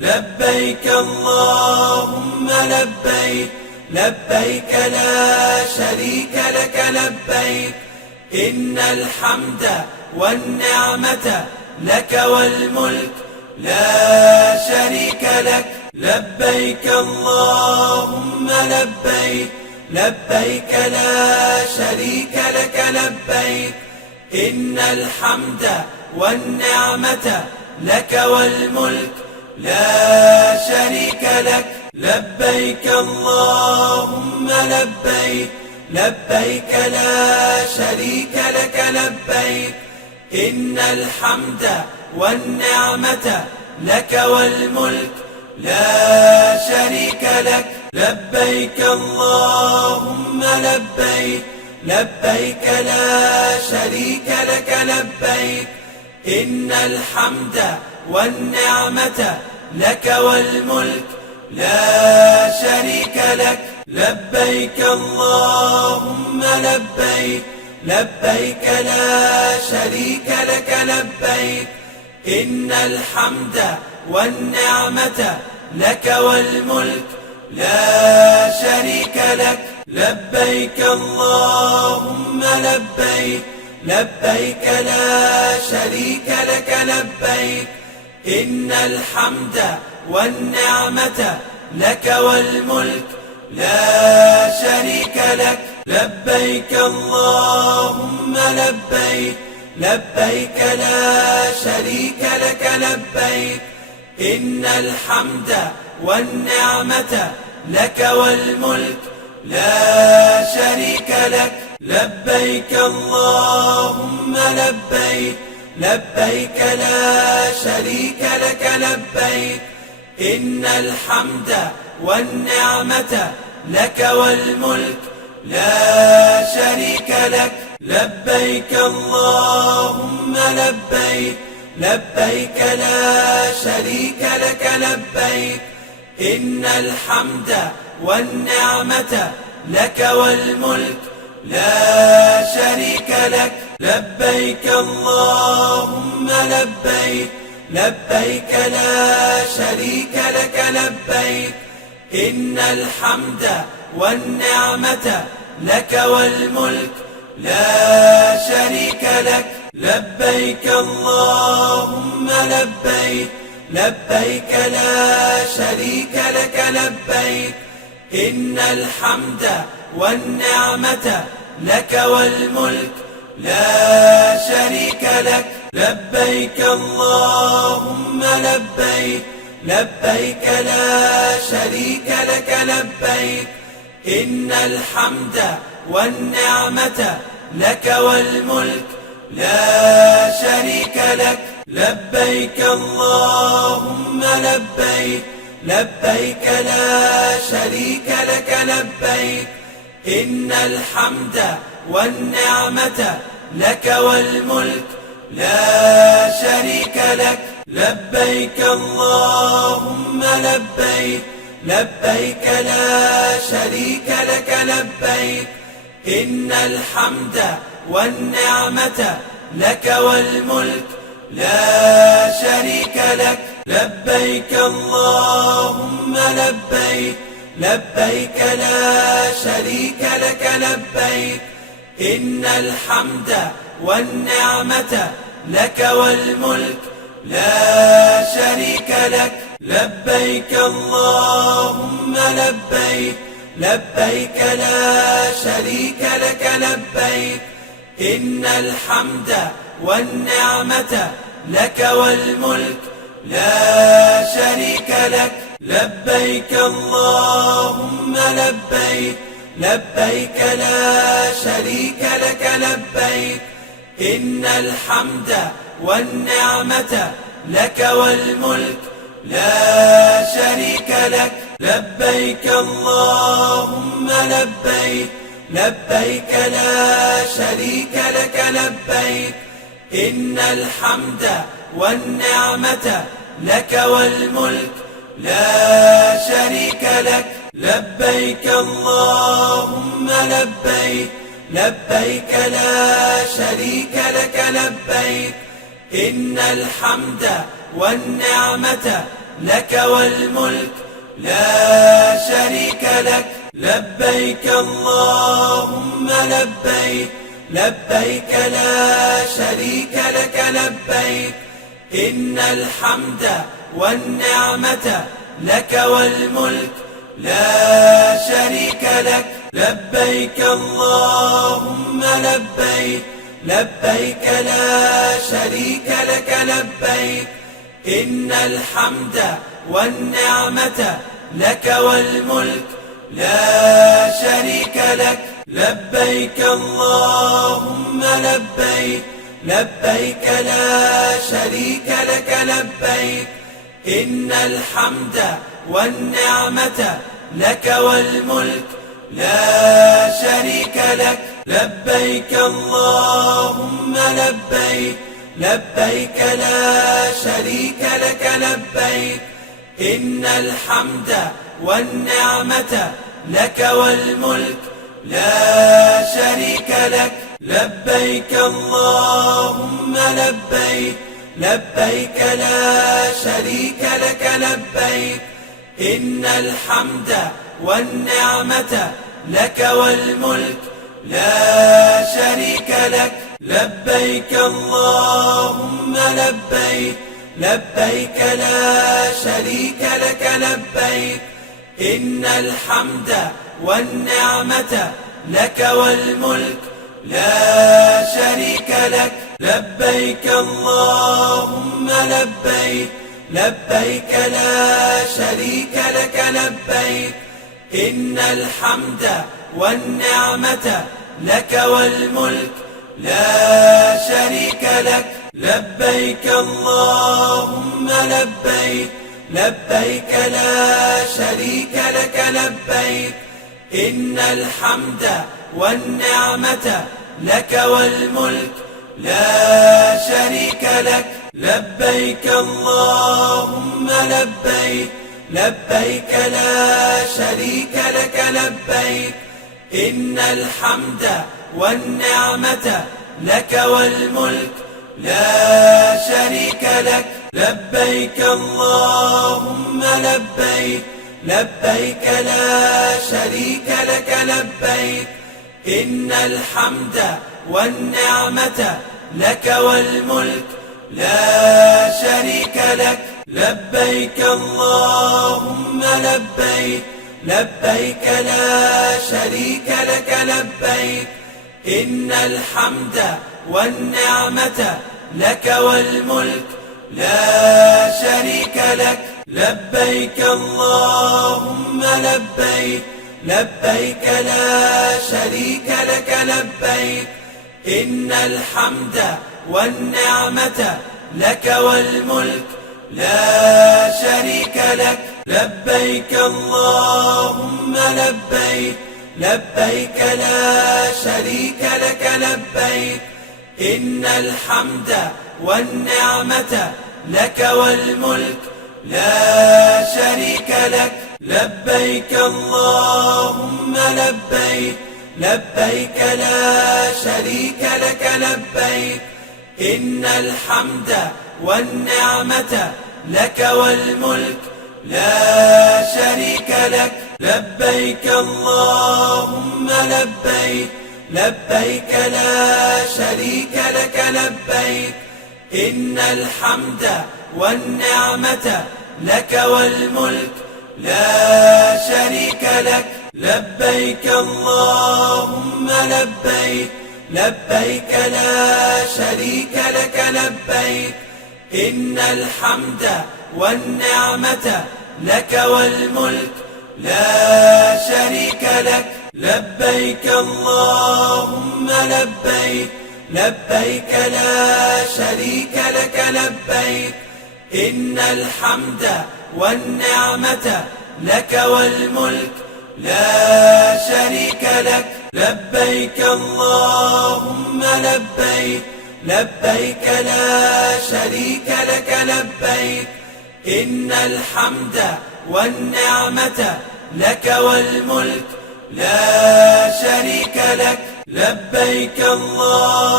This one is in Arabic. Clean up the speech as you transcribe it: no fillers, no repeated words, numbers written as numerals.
لبيك اللهم لبيك، لبيك لا شريك لك لبيك، إن الحمد والنعمة لك والملك لا شريك لك. لبيك اللهم لبيك، لبيك لا شريك لك لبيك، إن الحمد والنعمة لك والملك لا شريك لك. لبيك اللهم لبيك، لبيك لا شريك لك لبيك، إن الحمد والنعمة لك والملك لا شريك لك. لبيك اللهم لبيك، لبيك لا شريك لك لبيك، إن الحمد والنعمة لك والملك لا شريك لك. لبيك اللهم لبيك، لبيك لا شريك لك لبيك، إن الحمد والنعمة لك والملك لا شريك لك. لبيك اللهم لبيك، لبيك لا شريك لك لبيك، إن الحمد والنعمة لك والملك لا شريك لك. لبيك اللهم لبيك، لبيك لا شريك لك لبيك، إن الحمد والنعمة لك والملك لا شريك لك. لبيك اللهم لبيك، لبيك لا شريك لك لبيك، إن الحمد والنعمة لك والملك لا شريك لك. لبيك اللهم لبيك، لبيك لا شريك لك لبيك، إن الحمد والنعمة لك والملك لا شريك لك. لبيك اللهم لبيك، لبيك لا شريك لك لبيك، إن الحمد والنعمة لك والملك لا شريك لك. لبيك اللهم لبيك، لبيك لا شريك لك لبيك، إن الحمد والنعمة لك والملك لا شريك لك. لبيك اللهم لبيك، لبيك لا شريك لك لبيك، إن الحمد والنعمة لك والملك لا شريك لك. لبيك اللهم لبيك، لبيك لا شريك لك لبيك، إن الحمد والنعمة لك والملك لا شريك لك. لبيك اللهم لبيك، لبيك لا شريك لك لبيك، إن الحمد والنعمة لك والملك لا شريك لك. لبيك اللهم لبيك، لبيك لا شريك لك لبيك، إن الحمد والنعمة لك والملك لا شريك لك. لبيك اللهم لبيك، لبيك لا شريك لك لبيك، إن الحمد والنعمة لك والملك لا شريك لك. لبيك اللهم لبيك، لبيك لا شريك لك لبيك، إن الحمد والنعمة لك والملك لا شريك لك. لبيك اللهم لبيك، لبيك لا شريك لك لبيك، إن الحمد والنعمة لك والملك لا شريك لك. لبيك اللهم لبيك، لبيك لا شريك لك لبيك، إن الحمد والنعمة لك والملك لا شريك لك. لبيك اللهم لبيك، لبيك لا شريك لك لبيك، إن الحمد والنعمة لك والملك لا شريك لك. لبيك اللهم لبيك، لبيك لا شريك لك لبيك، إن الحمد والنعمة لك والملك لا شريك لك. لبيك اللهم لبيك، لبيك لا شريك لك لبيك، إن الحمد والنعمة لك والملك لا شريك لك. لبيك اللهم لبيك، لبيك لا شريك لك لبيك، إن الحمد والنعمة لك والملك لا شريك لك. لبيك اللهم لبيك، لبيك لا شريك لك لبيك، إن الحمد والنعمة لك والملك لا شريك لك. لبيك اللهم لبيك، لبيك لا شريك لك لبيك، إن الحمد والنعمة لك والملك لا شريك لك. لبيك اللهم لبيك، لبيك لا شريك لك لبيك، إن الحمد والنعمة لك والملك لا شريك لك. لبيك اللهم لبيك، لبيك لا شريك لك لبيك، إن الحمد والنعمة لك والملك لا شريك لك. لبيك اللهم لبيك، لبيك لا شريك لك لبيك، إن الحمد والنعمة لك والملك لا شريك لك. لبيك اللهم لبيك، لبيك لا شريك لك لبيك، إن الحمد والنعمة لك والملك لا شريك لك. لبيك اللهم لبيك، لبيك لا شريك لك لبيك، إن الحمد والنعمة لك والملك لا شريك لك. لبيك اللهم لبيك، لبيك لا شريك لك لبيك، إن الحمد والنعمة لك والملك لا شريك لك. لبيك اللهم لبيك، لبيك لا شريك لك لبيك، إن الحمد والنعمة لك والملك لا شريك لك. لبيك اللهم لبيك، لبيك لا شريك لك لبيك، إن الحمد والنعمة لك والملك لا شريك لك. لبيك اللهم لبيك، لبيك لا شريك لك لبيك، إن الحمد والنعمة لك والملك لا شريك لك. لبيك اللهم لبيك، لبيك لا شريك لك لبيك، إن الحمد والنعمة لك والملك لا شريك لك. لبيك اللهم لبيك، لبيك لا شريك لك لبيك، إن الحمد والنعمة لك والملك لا شريك لك. لبيك اللهم لبيك، لبيك لا شريك لك لبيك، إن الحمد والنعمة لك والملك لا شريك لك. لبيك الله